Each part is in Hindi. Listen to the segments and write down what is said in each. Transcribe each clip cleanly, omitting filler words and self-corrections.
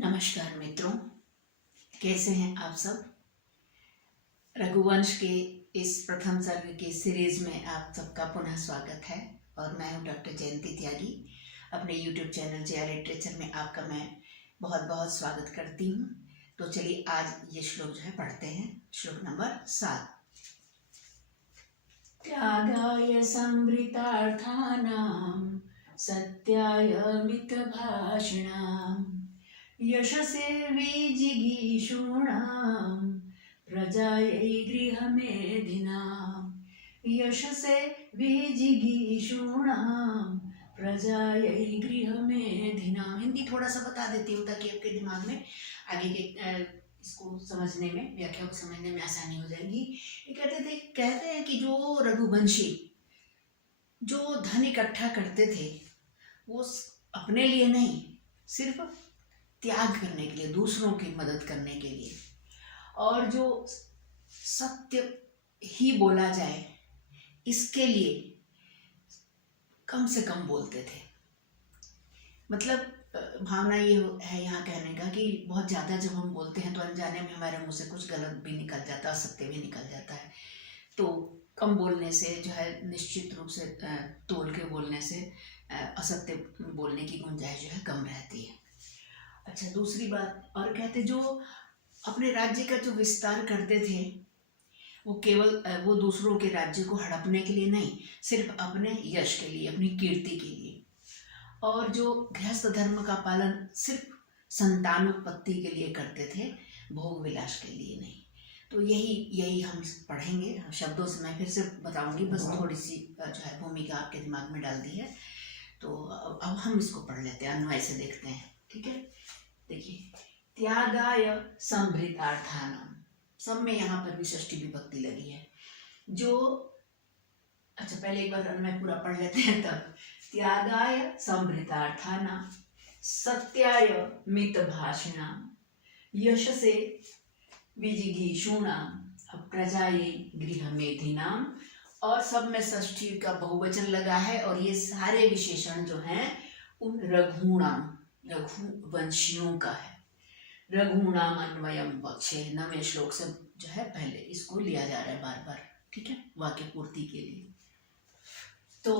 नमस्कार मित्रों, कैसे हैं आप सब। रघुवंश के इस प्रथम सर्ग की सीरीज में आप सबका पुनः स्वागत है और मैं हूं डॉक्टर जयंती त्यागी। अपने YouTube चैनल JR लिटरेचर में आपका मैं बहुत बहुत स्वागत करती हूं। तो चलिए आज ये श्लोक जो है पढ़ते हैं। श्लोक नंबर 7। त्यागाय संवृतार्थानां सत्याय मितभाषिणाम् यशसे विजिगीषूणां प्रजायै गृहमेधिनां यशसे विजिगीषूणां प्रजायै गृहमेधिनां। हिंदी थोड़ा सा बता देती हूँ ताकि आपके दिमाग में आगे के इसको समझने में, व्याख्या को समझने में आसानी हो जाएगी। ये कहते हैं कि जो रघुवंशी जो धन इकट्ठा करते थे वो अपने लिए नहीं, सिर्फ त्याग करने के लिए, दूसरों की मदद करने के लिए, और जो सत्य ही बोला जाए इसके लिए कम से कम बोलते थे। मतलब भावना ये है यहाँ कहने का कि बहुत ज़्यादा जब हम बोलते हैं तो अनजाने में हमारे मुंह से कुछ गलत भी निकल जाता है, असत्य भी निकल जाता है। तो कम बोलने से जो है निश्चित रूप से तोल के बोलने से असत्य बोलने की गुंजाइश जो है कम रहती है। अच्छा, दूसरी बात और कहते, जो अपने राज्य का जो विस्तार करते थे वो केवल वो दूसरों के राज्य को हड़पने के लिए नहीं, सिर्फ अपने यश के लिए, अपनी कीर्ति के लिए। और जो गृहस्थ धर्म का पालन सिर्फ संतानोत्पत्ति के लिए करते थे, भोग विलास के लिए नहीं। तो यही हम पढ़ेंगे। शब्दों से मैं फिर से बताऊंगी, बस थोड़ी सी जो है भूमिका आपके दिमाग में डाल दी है। तो अब हम इसको पढ़ लेते हैं, अन्वय से देखते हैं। ठीक है, देखिए, त्यागाय संभृतार्थानां, सब में यहाँ पर भी षष्ठी विभक्ति लगी है। जो अच्छा, पहले एक बार अन्वय पूरा पढ़ लेते हैं तब। त्यागाय संभृतार्थानां सत्याय मितभाषिणां यशसे विजिगीषूणां प्रजायै गृहमेधिनां। और सब में षष्ठी का बहुवचन लगा है और ये सारे विशेषण जो हैं उन रघुणाम, रघुवंशियों का है। रघुणाम अन्वयम पक्षे, 9वें श्लोक से जो है पहले इसको लिया जा रहा है बार बार। ठीक है, वाक्य पूर्ति के लिए। तो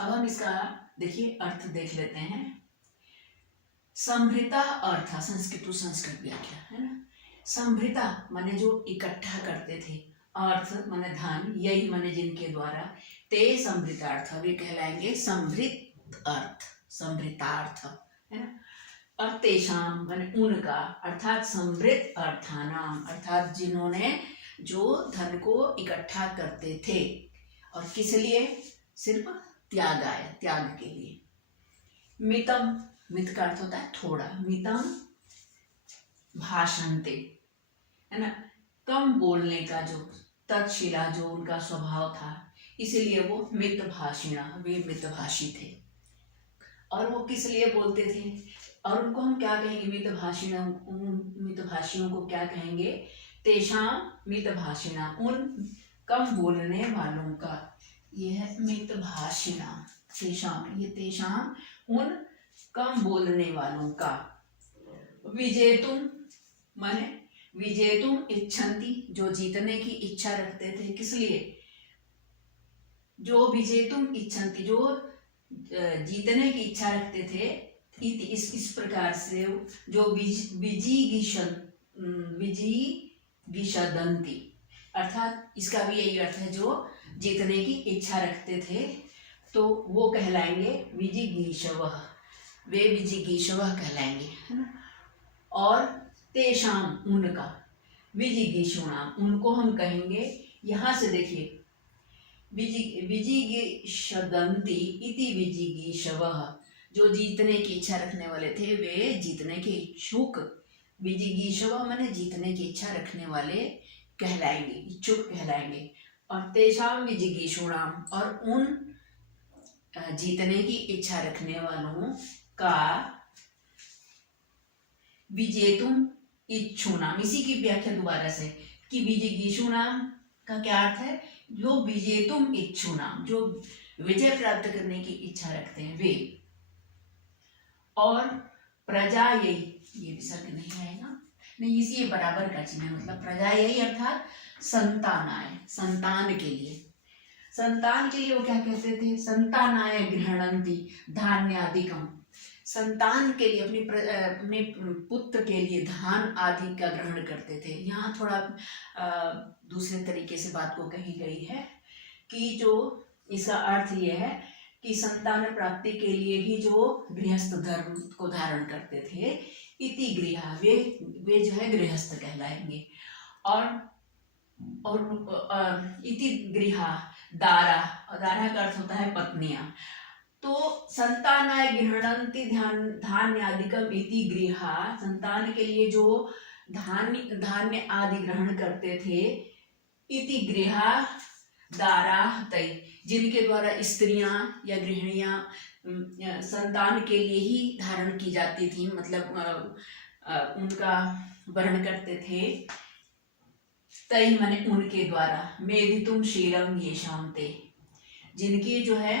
अब हम इसका देखिए अर्थ देख लेते हैं। संभृता अर्थ, संस्कृत टू संस्कृत व्याख्या है ना। संभृता माने जो इकट्ठा करते थे, अर्थ माने धन, यही माने जिनके द्वारा, ते संभृतार्थ, वे कहलाएंगे संभृत अर्थ, संभृतार्थ है ना। और तेषाम माने उनका, अर्थात संभृत अर्थानाम, अर्थात जिन्होंने जो धन को इकट्ठा करते थे, और किस लिए, सिर्फ त्यागाय, त्याग के लिए। मितम, मित का अर्थ होता है थोड़ा, मितम भाषन्ते है ना, कम बोलने का, जो तत्शिला, जो उनका स्वभाव था, इसलिए वो मितभाषिणा, वे मितभाषी थे। और वो किस लिए बोलते थे, और उनको हम क्या कहेंगे, मितभाषिणा, मितभाषियों को क्या कहेंगे, तेषाम मितभाषिणा, उन कम बोलने वालों का। ये है मितभाषिणा, तेषाम, ये तेषाम उन कम बोलने वालों का। विजेतुम माने विजेतुम इच्छन्ति, जो जीतने की इच्छा रखते थे, किस लिए, जो विजेतुम इच्छन्ति, जो जीतने की इच्छा रखते थे, इस प्रकार से जो विजिगीषदन्ति, अर्थात इसका भी यही अर्थ है, जो जीतने की इच्छा रखते थे, तो वो कहलाएंगे विजिगीषवः, वे विजिगीषवः कहलाएंगे है ना। और तेषाम उनका, विजिगीषूणाम उनको हम कहेंगे, यहाँ से देखिए, विजिगीषदन्ति इति विजिगीषवः, जो जीतने की इच्छा रखने वाले थे वे जीतने के इच्छुक, विजिगीषवः माने जीतने की इच्छा रखने वाले कहलाएंगे, इच्छुक कहलाएंगे। और तेषाम विजिगीषूणाम, और उन जीतने की इच्छा रखने वालों का, विजेतुम इच्छूणाम, इसी की व्याख्या दोबारा से कि विजिगीषूणाम का क्या अर्थ है, जो विजेतुम इच्छूणाम, जो विजय प्राप्त करने की इच्छा रखते हैं वे। और प्रजा यही, ये विसर्ग नहीं आएगा, नहीं इसी बराबर का चिन्ह है, मतलब प्रजा यही अर्थात संतानाय, संतान के लिए, संतान के लिए वो क्या कहते थे, संतानाय गृहणंती धान्यादिकम, संतान के लिए अपने पुत्र के लिए धान आदि का ग्रहण करते थे। यहाँ थोड़ा दूसरे तरीके से बात को कही गई है कि जो इसका अर्थ ये है कि संतान प्राप्ति के लिए ही जो गृहस्थ धर्म को धारण करते थे, इति गृहा, वे जो है गृहस्थ कहलाएंगे। और इति गृहा दारा, और दारा का अर्थ होता है पत्नियां। तो संतानाय गृहणन्ति धान्यादिकम इति गृहा, संतान के लिए जो धान्य आदि ग्रहण करते थे, इति गृहा दारा तय, जिनके द्वारा स्त्रियां या गृहिणियां संतान के लिए ही धारण की जाती थी, मतलब उनका वर्ण करते थे। तय माने उनके द्वारा, मेदितुम शीलम येषां ते, जिनकी जो है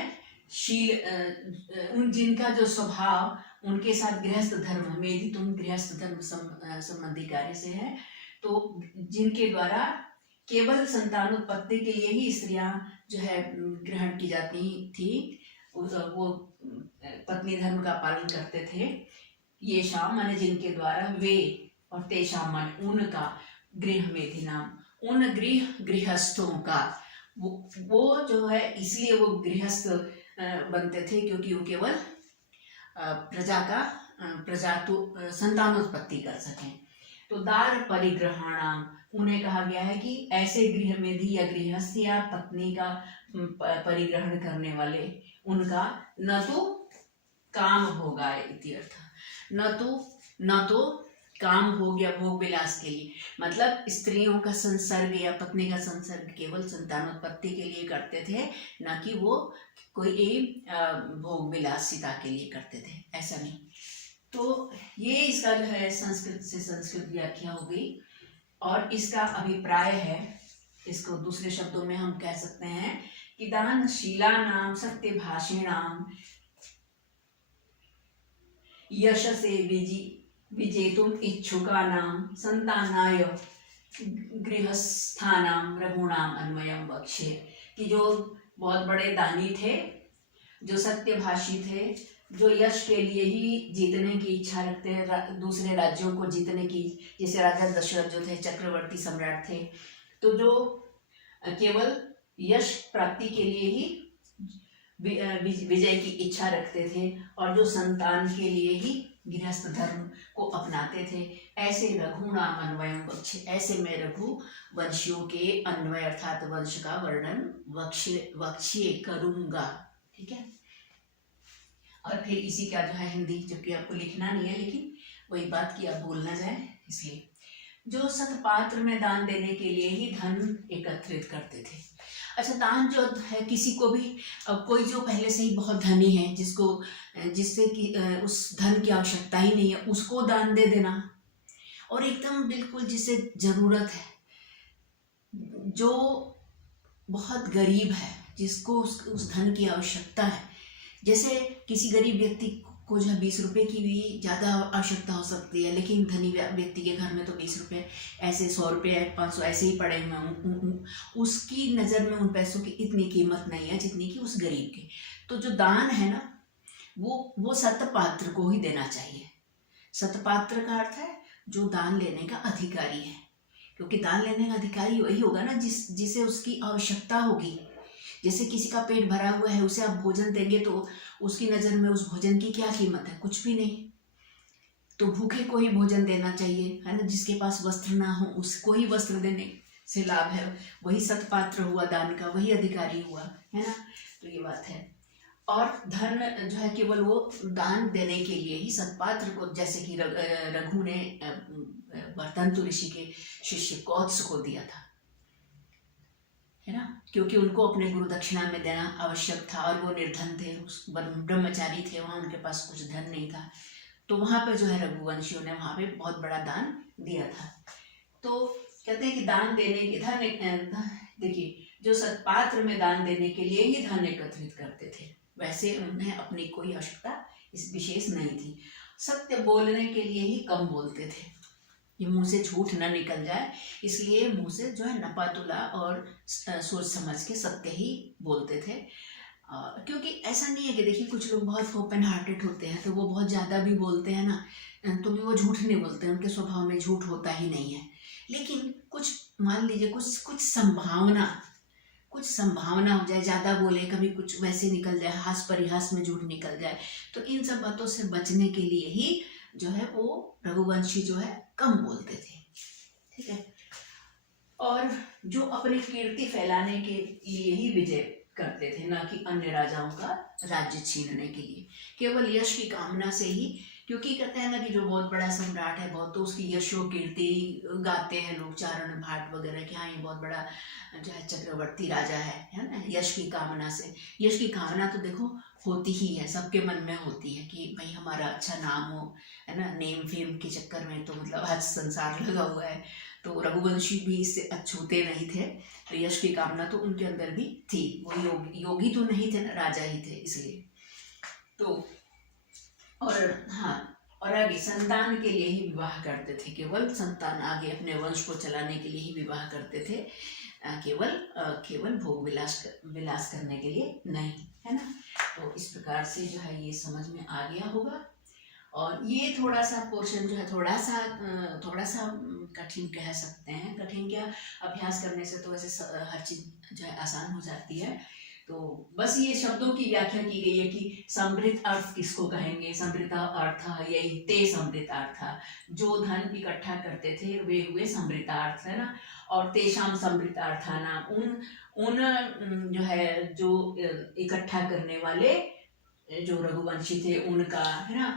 शील, जिनका जो स्वभाव उनके साथ गृहस्थ धर्म, मेदितुम गृहस्थ धर्म संबंधी कार्य से है, तो जिनके द्वारा केवल संतानोत्पत्ति के लिए ही स्त्रियां जो है ग्रहण की जाती थी, वो पत्नी धर्म का पालन करते थे। ये शाम माने जिनके द्वारा, वे, और तेषाम माने उनका, गृह मेधिनाम, उन गृहस्थों का, वो जो है इसलिए वो गृहस्थ बनते थे क्योंकि वो केवल प्रजा तो संतानोत्पत्ति कर सकें। तो दार परिग्रहाणाम, उन्हें कहा गया है कि ऐसे गृह मेधी या गृहस्थ या पत्नी का परिग्रहण करने वाले, उनका न तो काम होगा इति अर्थ, न तो काम हो गया भोग विलास के लिए, मतलब स्त्रियों का संसर्ग या पत्नी का संसर्ग केवल संतानोत्पत्ति के लिए करते थे, न कि वो कोई भोग विलासिता के लिए करते थे, ऐसा नहीं। तो ये इसका जो है संस्कृत से संस्कृत व्याख्या हो गई। और इसका अभिप्राय है, इसको दूसरे शब्दों में हम कह सकते हैं कि दानशीलानां सत्यभाषिणां यशसे विजेतुम इच्छुकानां संतानाय गृहस्थानां रघुणाम अन्वयम वक्ष्ये, कि जो बहुत बड़े दानी थे, जो सत्यभाषी थे, जो यश के लिए ही जीतने की इच्छा रखते हैं, दूसरे राज्यों को जीतने की, जैसे राजा दशरथ जो थे चक्रवर्ती सम्राट थे, तो जो केवल यश प्राप्ति के लिए ही विजय की इच्छा रखते थे और जो संतान के लिए ही गृहस्थ धर्म को अपनाते थे, ऐसे रघुनाम अन्वयम वक्ष्ये, ऐसे मैं रघु वंशियों के अन्वय अर्थात वंश का वर्णन वक्ष्ये करूंगा। ठीक है। और फिर इसी का जो है हिंदी, जबकि आपको लिखना नहीं है, लेकिन वही बात की आप बोलना जाए, इसलिए जो सतपात्र में दान देने के लिए ही धन एकत्रित करते थे। अच्छा, दान जो है किसी को भी, कोई जो पहले से ही बहुत धनी है, जिससे कि उस धन की आवश्यकता ही नहीं है, उसको दान दे देना, और एकदम बिल्कुल जिसे जरूरत है, जो बहुत गरीब है, जिसको उस धन की आवश्यकता है, जैसे किसी गरीब व्यक्ति को जो है 20 रुपये की भी ज़्यादा आवश्यकता हो सकती है, लेकिन धनी व्यक्ति के घर में तो 20 रुपये ऐसे, 100 रुपये 500 ऐसे ही पड़े हुए हैं, उसकी नज़र में उन पैसों की इतनी कीमत नहीं है जितनी कि उस गरीब की। तो जो दान है ना, वो सतपात्र को ही देना चाहिए। सतपात्र का अर्थ है जो दान लेने का अधिकारी है, क्योंकि दान लेने का अधिकारी वही होगा ना जिसे उसकी आवश्यकता होगी। जैसे किसी का पेट भरा हुआ है, उसे आप भोजन देंगे तो उसकी नज़र में उस भोजन की क्या कीमत है, कुछ भी नहीं। तो भूखे को ही भोजन देना चाहिए, है ना। जिसके पास वस्त्र ना हो उसको ही वस्त्र देने से लाभ है, वही सतपात्र हुआ दान का, वही अधिकारी हुआ, है ना। तो ये बात है। और धन जो है केवल वो दान देने के लिए ही सतपात्र को, जैसे कि रघु ने वर्तंतु ऋषि के शिष्य कौत्स को दिया था, है ना, क्योंकि उनको अपने गुरु दक्षिणा में देना आवश्यक था और वो निर्धन थे, ब्रह्मचारी थे, वहाँ उनके पास कुछ धन नहीं था। तो वहाँ पे जो है रघुवंशियों ने वहाँ पे बहुत बड़ा दान दिया था। तो कहते हैं कि दान देने के धन, देखिए, जो सतपात्र में दान देने के लिए ही धन एकत्रित करते थे, वैसे उन्हें अपनी कोई आवश्यकता इस विशेष नहीं थी। सत्य बोलने के लिए ही कम बोलते थे, ये मुंह से झूठ ना निकल जाए, इसलिए मुंह से जो है नपातुला और सोच समझ के सत्य ही बोलते थे। क्योंकि ऐसा नहीं है कि देखिए कुछ लोग बहुत ओपन हार्टेड होते हैं तो वो बहुत ज़्यादा भी बोलते हैं ना, तो भी वो झूठ नहीं बोलते, उनके स्वभाव में झूठ होता ही नहीं है। लेकिन कुछ मान लीजिए कुछ संभावना हो जाए, ज़्यादा बोले, कभी कुछ वैसे निकल जाए, हास परिहास में झूठ निकल जाए, तो इन सब बातों से बचने के लिए ही जो है वो रघुवंशी जो है कम बोलते थे। ठीक है। और जो अपनी कीर्ति फैलाने के लिए ही विजय करते थे, ना कि अन्य राजाओं का राज्य छीनने के लिए, केवल यश की कामना से ही। क्योंकि कहते हैं ना कि जो बहुत बड़ा सम्राट है बहुत, तो उसकी यशो कीर्ति गाते हैं लोग, चारण भाट वगैरह कि हाँ ये बहुत बड़ा जो है चक्रवर्ती राजा है ना, यश की कामना से। यश की कामना तो देखो होती ही है, सबके मन में होती है कि भाई हमारा अच्छा नाम हो, है ना, नेम फेम के चक्कर में तो मतलब आज संसार लगा हुआ है। तो रघुवंशी भी इससे अछूते नहीं थे, तो यश की कामना तो उनके अंदर भी थी। वो योगी तो नहीं थे ना, राजा ही थे इसलिए। तो और हाँ, और आगे संतान के लिए ही विवाह करते थे, केवल संतान आगे अपने वंश को चलाने के लिए ही विवाह करते थे, केवल भोग विलास करने के लिए नहीं, है ना। तो इस प्रकार से जो है ये समझ में आ गया होगा। और ये थोड़ा सा पोर्शन जो है थोड़ा सा कठिन कह सकते हैं। कठिन क्या, अभ्यास करने से तो वैसे हर चीज जो है आसान हो जाती है। तो बस ये शब्दों की व्याख्या की गई है कि समृद्ध अर्थ किसको कहेंगे, समृद्ध अर्थ यही ते समृद्धार्थ, जो धन इकट्ठा करते थे वे हुए समृद्धार्थ, है ना। और तेषाम समृद्धार्थाना, उन जो है जो इकट्ठा करने वाले जो रघुवंशी थे उनका, है ना।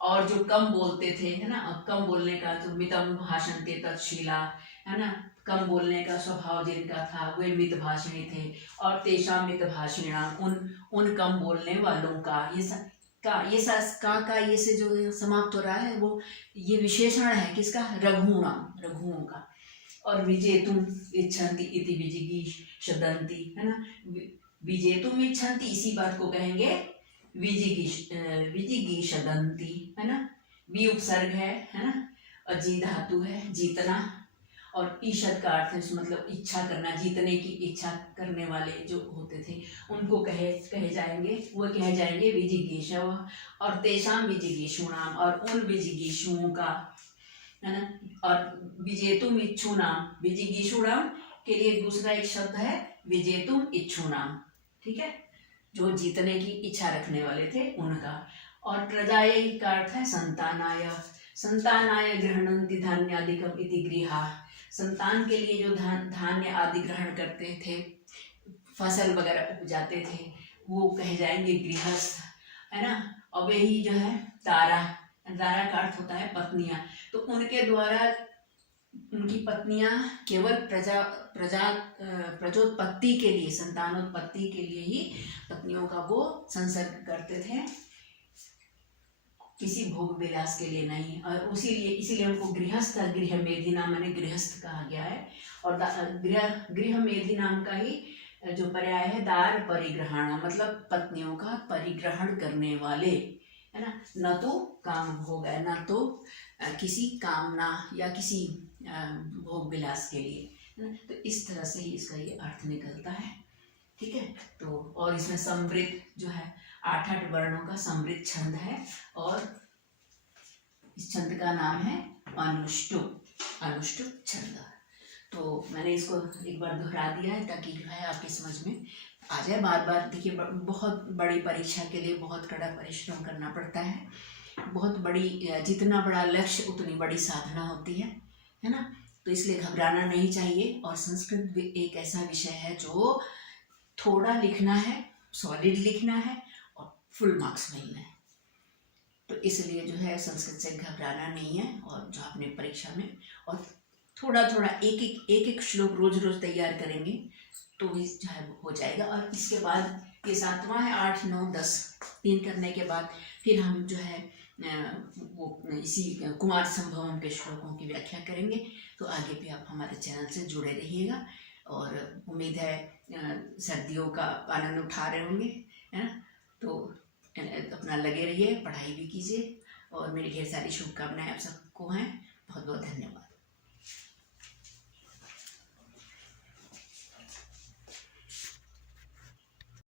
और जो कम बोलते थे, है ना, कम बोलने का जो मितम भाषणते तत्शीला, है ना, कम बोलने का स्वभाव जिनका था वे मित भाषणी थे। और तेषाम मित भाषिणा, उन कम बोलने वालों का, ये से जो समाप्त हो रहा है वो ये विशेषण है किसका, रघुओं का। और विजेतुम इच्छन्ति इति विजिगीषदन्ति, है ना, विजेतुम इच्छन्ति इसी बात को कहेंगे विजिगीषदन्ति, है ना। वी उपसर्ग है ना, और जी धातु है जीतना, और ईषद का अर्थ है मतलब इच्छा करना, जीतने की इच्छा करने वाले जो होते थे उनको कहे जाएंगे, वो कहे जाएंगे विजिगीषव। और तेषाम विजिगीषूणाम, और उन विजिगीषुओं का, है ना। और विजेतुम इच्छुनाम, विजिगीषुणाम के लिए दूसरा एक शब्द है विजेतुम इच्छुनाम, ठीक है, जो जीतने की इच्छा रखने वाले थे उनका। और प्रजायै का अर्थ है संतानाय गृह्णन्ति धान्यादिकम इति गृहा, संतान के लिए जो धान्य आदि ग्रहण करते थे, फसल वगैरह उपजाते थे, वो कहे जाएंगे गृहस्थ, है ना। और वे ही जो है दारा का अर्थ होता है पत्नियां, तो उनके द्वारा उनकी पत्नियां केवल प्रजोत्पत्ति के लिए, संतानोत्पत्ति के लिए ही पत्नियों का वो संसर्ग करते थे, किसी भोग विलास के लिए नहीं। और इसीलिए उनको गृह मेधी नाम माने गृहस्थ कहा गया है। और गृह मेधी नाम का ही जो पर्याय है दार परिग्रहण, मतलब पत्नियों का परिग्रहण करने वाले, है ना। न तो काम भोग है, न तो किसी कामना या किसी भोग विलास के लिए, है ना। तो इस तरह से ही इसका ये अर्थ निकलता है, ठीक है। तो और इसमें समृद्ध जो है 8 वर्णों का समृद्ध छंद है, और इस छंद का नाम है अनुष्टुप छंद। तो मैंने इसको एक बार दोहरा दिया है ताकि जो है आपकी समझ में आ जाए। बार देखिए बहुत बड़ी परीक्षा के लिए बहुत कड़ा परिश्रम करना पड़ता है, बहुत बड़ी, जितना बड़ा लक्ष्य उतनी बड़ी साधना होती है ना। तो इसलिए घबराना नहीं चाहिए। और संस्कृत एक ऐसा विषय है जो थोड़ा लिखना है, सॉलिड लिखना है और फुल मार्क्स मिलना है। तो इसलिए जो है संस्कृत से घबराना नहीं है। और जो आपने परीक्षा में और थोड़ा एक श्लोक रोज तैयार करेंगे तो भी जो है हो जाएगा। और इसके बाद ये 7वां है, 8, 9, 10 3 करने के बाद फिर हम जो है वो इसी कुमार संभवम के श्लोकों की व्याख्या करेंगे। तो आगे भी आप हमारे चैनल से जुड़े रहिएगा। और उम्मीद है सर्दियों का आनंद उठा रहे होंगे, है ना। तो अपना लगे रहिए, पढ़ाई भी कीजिए और मेरी ढेर सारी शुभकामनाएं आप सबको हैं। बहुत बहुत धन्यवाद।